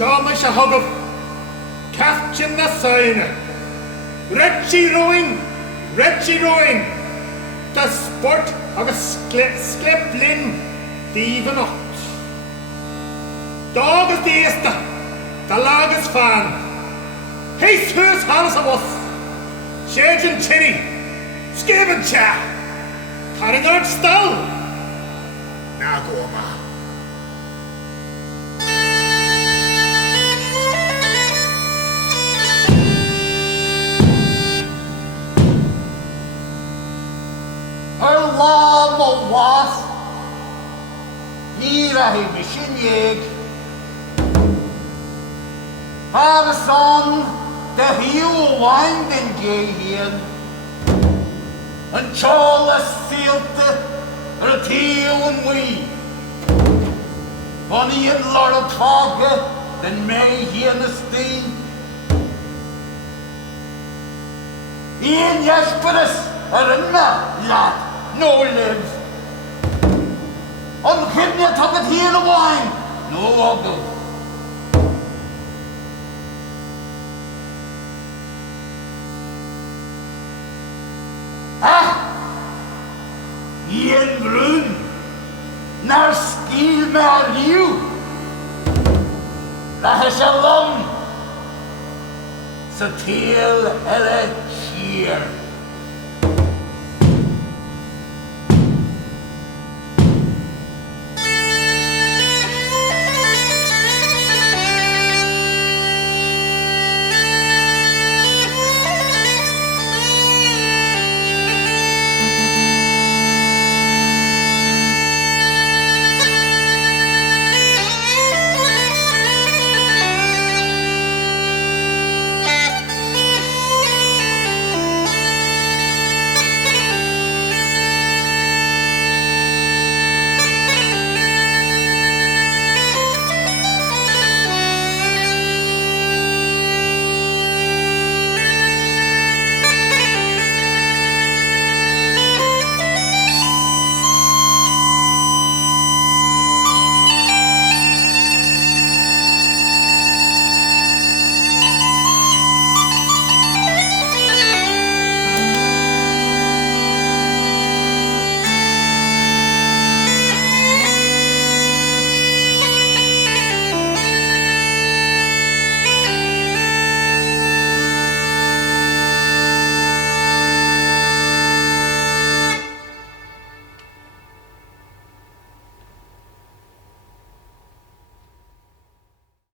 Shama Shahogov, Kafchin na Saina, Retchi Rowing, the sport of a skleplin, even not. Dog is the Easter, the lag is fan. Jesus Hans of us, Shage and Chinny, Skib and Cha, carrying out stall. Now go on. Lam was hier a mission yeg. Har son de hiel winding gehien. En Charles sealte er teel en wee. Van een lorp vage den mij hien steen. Een Jesperus er een lad. No live. On Kidney took it here the wine. No longer. Ian Brun. Naar skiel maar you. That is a long. So teel elle cheer.